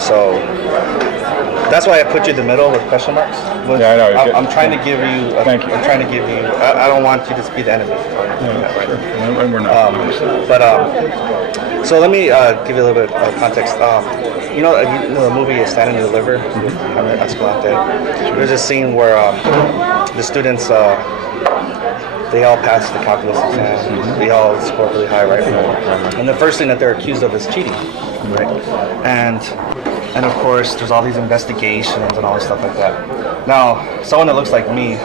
So that's why I put you in the middle with question marks. Yeah, I know. I'm trying to give you. Thank you. I'm trying to give you. I don't want you to be the enemy. Right? Sure. And we're not. So let me give you a little bit of context. You know the movie Stand and Deliver? Escalante. There's a scene where the students they all pass the calculus exam. They all score really high, right? And the first thing that they're accused of is cheating, right? And of course, there's all these investigations and all this stuff like that. Now, someone that looks like me,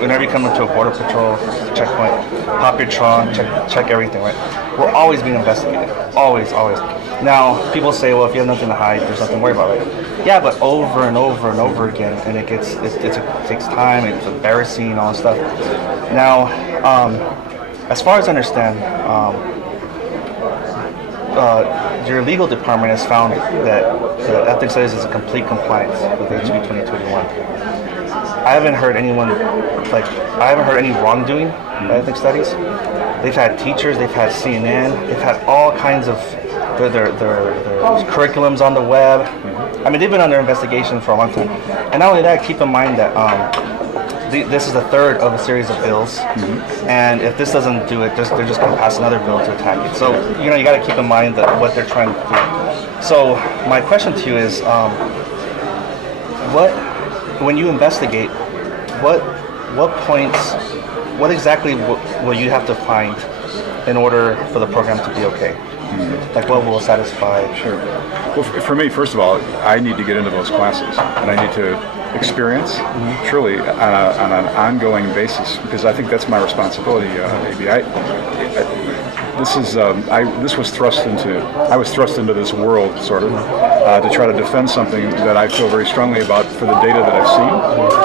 whenever you come into a border patrol checkpoint, pop your trunk, check everything, right? We're always being investigated. Always, always. Now, people say, well, if you have nothing to hide, there's nothing to worry about, right? Yeah, but over and over and over again, and it takes time, it's embarrassing, and all this stuff. Now, as far as I understand, your legal department has found that the ethics studies is in complete compliance with HB 2021. I haven't heard any wrongdoing by ethics studies. They've had teachers, they've had CNN, they've had all kinds of their curriculums on the web. I mean, they've been under investigation for a long time. And not only that, keep in mind that this is the third of a series of bills, and if this doesn't do it, they're just going to pass another bill to attack it. So you got to keep in mind that what they're trying to do. So my question to you is, when you investigate, what points, what exactly will you have to find in order for the program to be okay? Like what will satisfy? Sure. Well, for me, first of all, I need to get into those classes, and I need to experience, truly, on an ongoing basis, because I think that's my responsibility, maybe. This was thrust into. I was thrust into this world, sort of, to try to defend something that I feel very strongly about for the data that I've seen.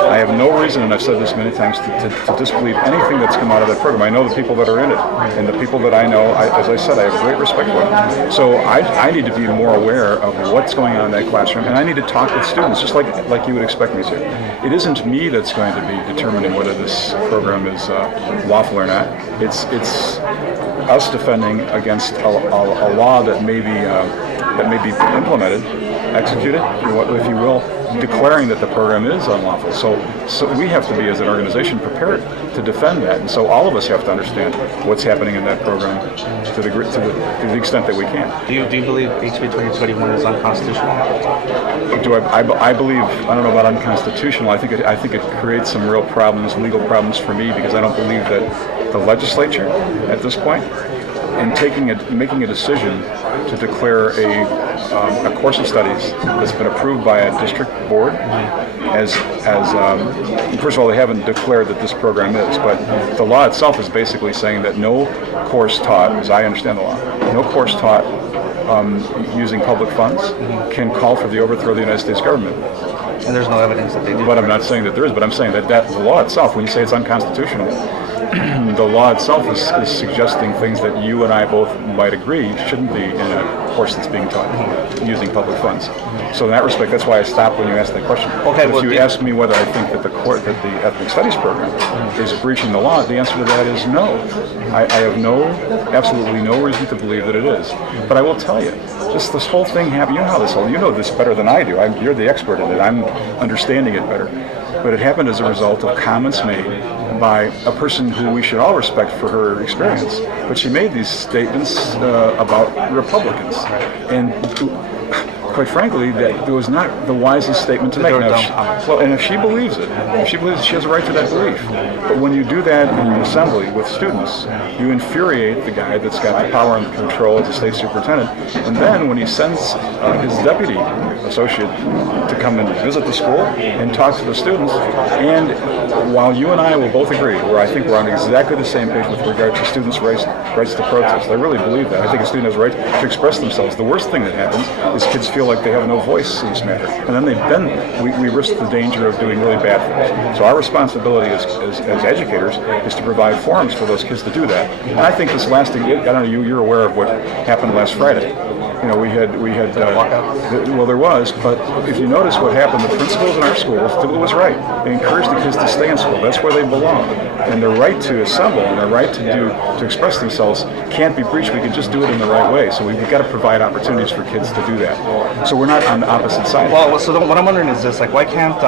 I have no reason, and I've said this many times, to disbelieve anything that's come out of that program. I know the people that are in it, and the people that I know, as I said, I have great respect for them. So I need to be more aware of what's going on in that classroom, and I need to talk with students, just like you would expect me to. It isn't me that's going to be determining whether this program is lawful or not. It's us defending against a law that may be implemented, executed, if you will, declaring that the program is unlawful. So we have to be, as an organization, prepared to defend that. And so all of us have to understand what's happening in that program to the extent that we can. Do you believe HB 2021 is unconstitutional? I believe, I don't know about unconstitutional. I think it creates some real problems, legal problems for me, because I don't believe that the legislature at this point, in making a decision to declare a course of studies that's been approved by a district board, as first of all, they haven't declared that this program is, but the law itself is basically saying that no course taught, as I understand the law, no course taught using public funds can call for the overthrow of the United States government. And there's no evidence that they do. But I'm not saying that there is, but I'm saying that the law itself, when you say it's unconstitutional, the law itself is suggesting things that you and I both might agree shouldn't be in a course that's being taught using public funds. So in that respect, that's why I stopped when you asked that question. Okay, but if you ask me whether I think that the ethnic studies program is breaching the law, the answer to that is no. I have absolutely no reason to believe that it is. But I will tell you, just this whole thing happened. You know this better than I do. You're the expert in it. I'm understanding it better. But it happened as a result of comments made by a person who we should all respect for her experience. But she made these statements about Republicans. And quite frankly, that it was not the wisest statement to make. And if she believes it, she has a right to that belief. But when you do that in an assembly with students, you infuriate the guy that's got the power and control as a state superintendent. And then when he sends his deputy associate to come and visit the school and talk to the students, and while you and I will both agree, where I think we're on exactly the same page with regard to students' rights to protest. I really believe that. I think a student has a right to express themselves. The worst thing that happens is kids feel like they have no voice in this matter, and then we risk the danger of doing really bad things. So our responsibility as educators is to provide forums for those kids to do that. And I think this lasting, I don't know, you're aware of what happened last Friday. we had well, there was, but if you notice what happened, the principals in our schools did what was right. They encouraged the kids to stay in school. That's where they belong, and their right to assemble and their right to express themselves can't be breached. We can just do it in the right way. So we've got to provide opportunities for kids to do that. So we're not on the opposite side. Well, so what I'm wondering is this: like, why can't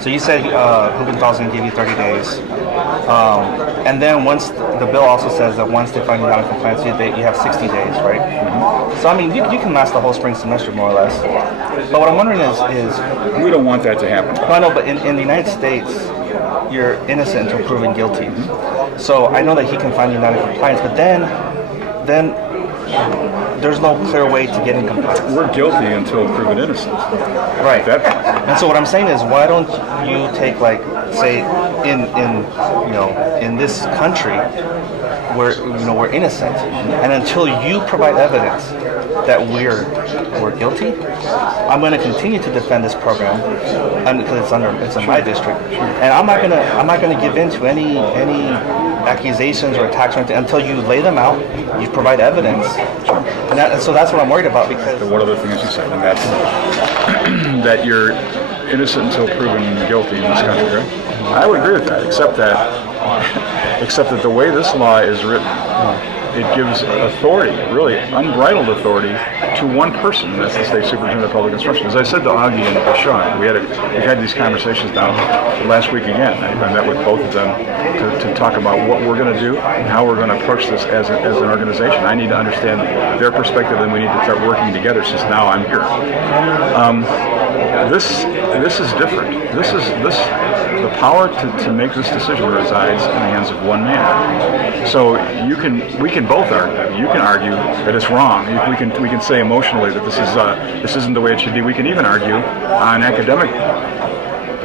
so you said Hubenthal's going to give you 30 days, and then once the bill also says that once they find you non-compliance, you have 60 days, right? Mm-hmm. So I mean, you can last the whole spring semester more or less. But what I'm wondering is we don't want that to happen. No, I know, but in the United States, you're innocent until proven guilty. Mm-hmm. So I know that he can find you non-compliance, but then there's no clear way to get in compliance. We're guilty until proven innocent. Right. At that point. And so what I'm saying is, why don't you take, like, say, in this country where we're innocent, and until you provide evidence that we're guilty, I'm going to continue to defend this program, because it's in my district, and I'm not gonna give in to any accusations or attacks or anything until you lay them out, you provide evidence, and so that's what I'm worried about. Because one of the things you said, and that's that you're innocent until proven guilty in this country, right? I would agree with that, except that the way this law is written, it gives authority, really unbridled authority, to one person, and that's the State Superintendent of Public Instruction. As I said to Augie and Sean, we've had these conversations now last week again. I met with both of them to talk about what we're going to do and how we're going to approach this as an organization. I need to understand their perspective, and we need to start working together since now I'm here. This is different. The power to make this decision resides in the hands of one man. So we can both argue. You can argue that it's wrong. We can say emotionally that this isn't the way it should be. We can even argue on academic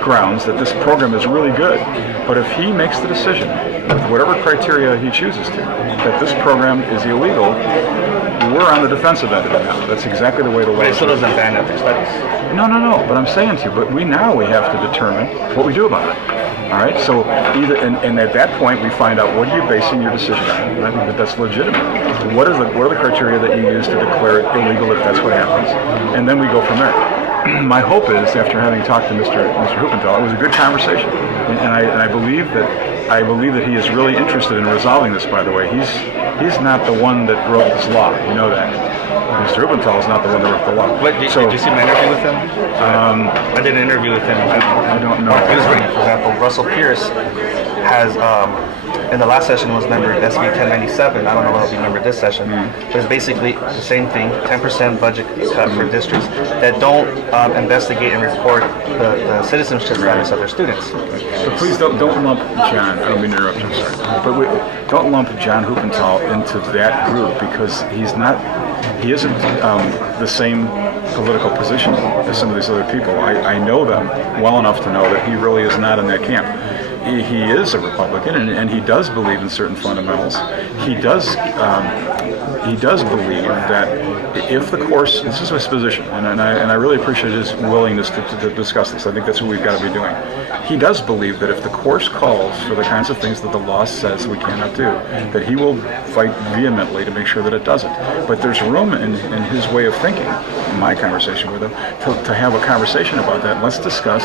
grounds that this program is really good. But if he makes the decision, with whatever criteria he chooses to, that this program is illegal, we're on the defensive end of it now. That's exactly the way the law is. It still doesn't ban ethic studies. No. But I'm saying to you, but we have to determine what we do about it. All right. So and at that point, we find out what are you basing your decision on. And I think that's legitimate. What are the criteria that you use to declare it illegal if that's what happens? And then we go from there. My hope is, after having talked to Mr. Hubentthal, it was a good conversation, and I believe that he is really interested in resolving this. By the way, he's not the one that wrote this law. You know that. Mr. Hubentthal is not the one that wrote the law. Did you see my interview with him? I did an interview with him. I don't know. He was reading, for example, Russell Pierce has, in the last session was numbered SB 1097. I don't know if it'll be numbered this session. But it's basically the same thing, 10% budget cut for districts that don't investigate and report the citizenship status of their students. But please don't lump John, I don't mean to interrupt you, I'm sorry. But don't lump John Hubentthal into that group, because he isn't the same political position as some of these other people. I know them well enough to know that he really is not in that camp. He is a Republican, and he does believe in certain fundamentals. He does believe that if the course, this is his position, and I really appreciate his willingness to discuss this. I think that's what we've got to be doing. He does believe that if the course calls for the kinds of things that the law says we cannot do, that he will fight vehemently to make sure that it doesn't. But there's room in his way of thinking, in my conversation with him, to have a conversation about that. Let's discuss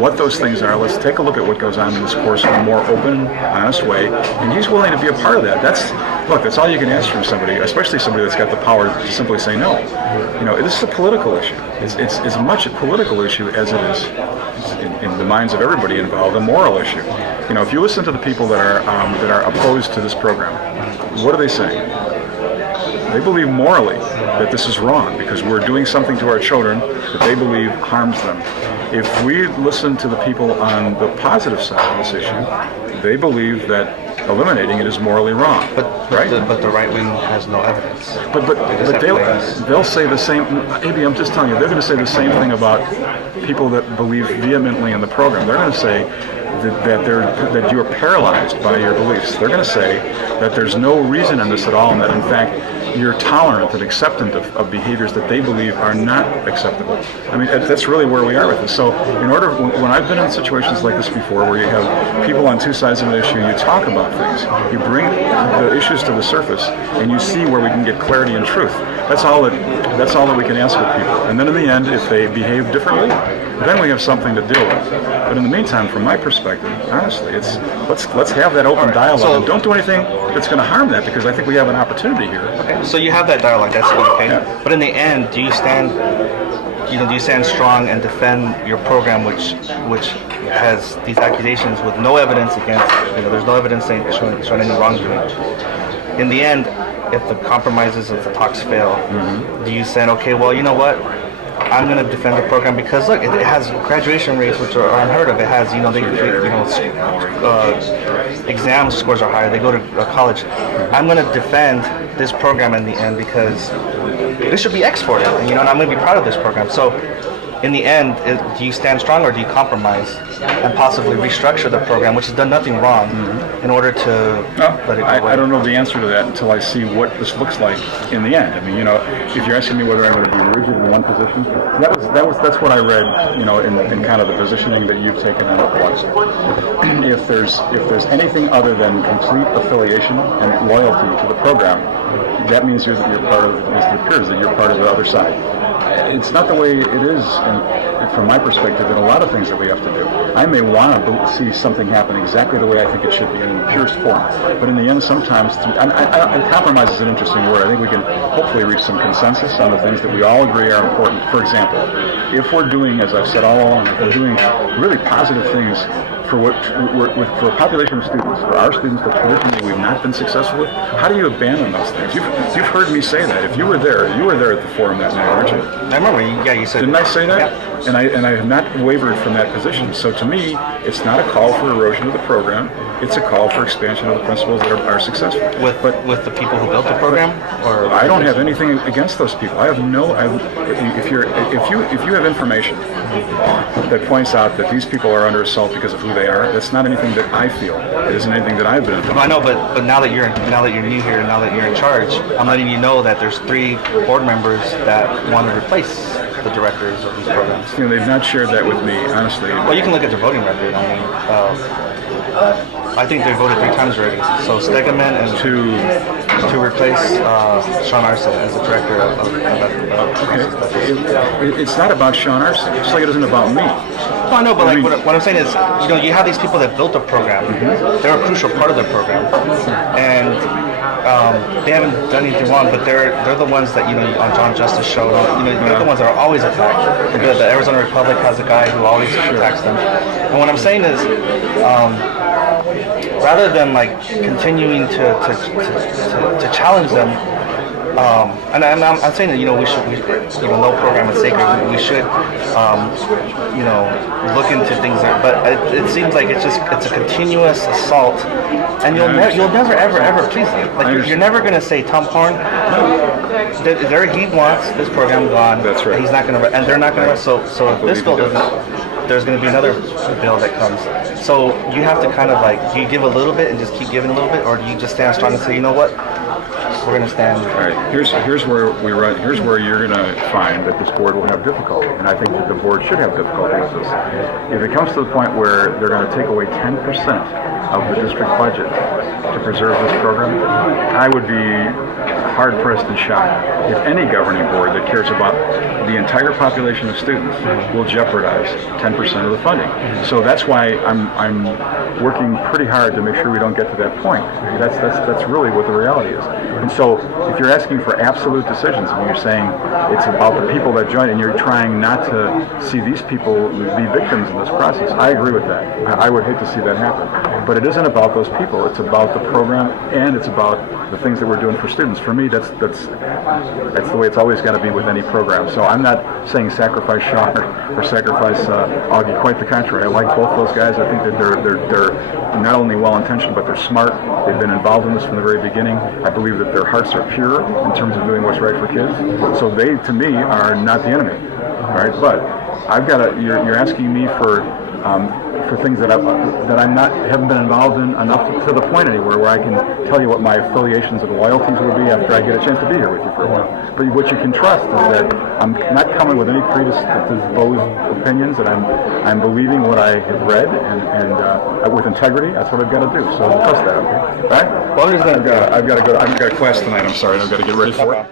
what those things are. Let's take a look at what goes on in this course in a more open, honest way. And he's willing to be a part of that. That's all you can ask from somebody, especially somebody that's got the power to simply say no. This is a political issue. It's as much a political issue as it is, in the minds of everybody involved, a moral issue. If you listen to the people that are opposed to this program, what are they saying? They believe morally that this is wrong because we're doing something to our children that they believe harms them. If we listen to the people on the positive side of this issue, they believe that eliminating it is morally wrong. But the right wing has no evidence. But they'll say the same. Maybe I'm just telling you, they're going to say the same thing about people that believe vehemently in the program. They're going to say that you're paralyzed by your beliefs. They're going to say that there's no reason in this at all, and that in fact you're tolerant and acceptant of behaviors that they believe are not acceptable. I mean, that's really where we are with this. So when I've been in situations like this before, where you have people on two sides of an issue, you talk about things, you bring the issues to the surface, and you see where we can get clarity and truth. That's all that we can ask of people. And then in the end, if they behave differently, then we have something to deal with. But in the meantime, from my perspective, honestly, it's let's have that open dialogue. So, and don't do anything that's going to harm that, because I think we have an opportunity here. Okay. So you have that dialogue. That's okay. Yeah. But in the end, do you stand strong and defend your program, which has these accusations with no evidence against? There's no evidence showing any wrongdoing. In the end, if the compromises of the talks fail, do you say, okay, well, you know what? I'm going to defend the program because look, it has graduation rates which are unheard of. It has, exam scores are higher. They go to college. I'm going to defend this program in the end because this should be exported, and I'm going to be proud of this program. So, in the end, do you stand strong or do you compromise and possibly restructure the program, which has done nothing wrong, in order to let it go away? I don't know the answer to that until I see what this looks like in the end. I mean, if you're asking me whether I'm going to be rigid in one position, that's what I read, in kind of the positioning that you've taken on it once. If there's anything other than complete affiliation and loyalty to the program, that means you're part of, it appears that you're part of the other side. It's not the way it is, from my perspective, in a lot of things that we have to do. I may want to see something happen exactly the way I think it should be in the purest form, but in the end, sometimes, compromise is an interesting word. I think we can hopefully reach some consensus on the things that we all agree are important. For example, if we're doing, as I've said all along, if we're doing really positive things for a population of students, for our students that traditionally we've not been successful with, how do you abandon those things? You've heard me say that. If you were there at the forum that night, aren't you? I remember. Yeah, you said. Didn't I say that? Yeah. And I have not wavered from that position. So to me, it's not a call for erosion of the program. It's a call for expansion of the principles that are successful. With the people who built the program, or I don't have anything against those people. If you have information that points out that these people are under assault because of who they are, that's not anything that I feel. It isn't anything that I've been involved. I know, but now that you're new here, and now that you're in charge, I'm letting you know that there's 3 board members that want to replace the directors of these programs. They've not shared that with me, honestly. Well, you can look at their voting record. I mean, I think they voted 3 times already. So Stegeman and to replace Sean Arce as the director of It's not about Sean Arce, just like it isn't about me. No, I know, but what I'm saying is, you have these people that built the program. They're a crucial part of the program, and they haven't done anything wrong. But they're the ones that on John Justice show. They're the ones that are always attacked. The Arizona Republic has a guy who always attacks them. And what I'm saying is, rather than continuing to challenge them. And I'm saying that we should no program is sacred. We should look into things but it seems like it's a continuous assault, and you'll never ever please them. You're never going to say Tom Horn. He wants this program gone. That's right. He's not going to, and they're not going to. So if this bill doesn't. There's going to be another bill that comes. So you have to kind of do you give a little bit and just keep giving a little bit, or do you just stand strong and say, you know what? We're going to stand. All right. Here's where we run. Here's where you're going to find that this board will have difficulty, and I think that the board should have difficulty with this. If it comes to the point where they're going to take away 10% of the district budget to preserve this program, I would be hard-pressed and shocked if any governing board that cares about the entire population of students will jeopardize 10% of the funding. So that's why I'm working pretty hard to make sure we don't get to that point. That's really what the reality is. And so if you're asking for absolute decisions, and you're saying it's about the people that join, and you're trying not to see these people be victims in this process, I agree with that. I would hate to see that happen. But it isn't about those people. It's about the program, and it's about the things that we're doing for students. For me, that's the way it's always got to be with any program. So I'm not saying sacrifice Sean or sacrifice Augie. Quite the contrary. I like both those guys. I think that they're not only well-intentioned, but they're smart. They've been involved in this from the very beginning. I believe that their hearts are pure in terms of doing what's right for kids. So they, to me, are not the enemy. All right, but I've got you're asking me for for things that haven't been involved in enough to the point anywhere where I can tell you what my affiliations and loyalties will be after I get a chance to be here with you for a while. But what you can trust is that I'm not coming with any predisposed opinions, that I'm believing what I have read and with integrity. That's what I've got to do. So trust that. Okay. All right. Well, I've got to go. I've got a class tonight. I'm sorry. I've got to get ready for it.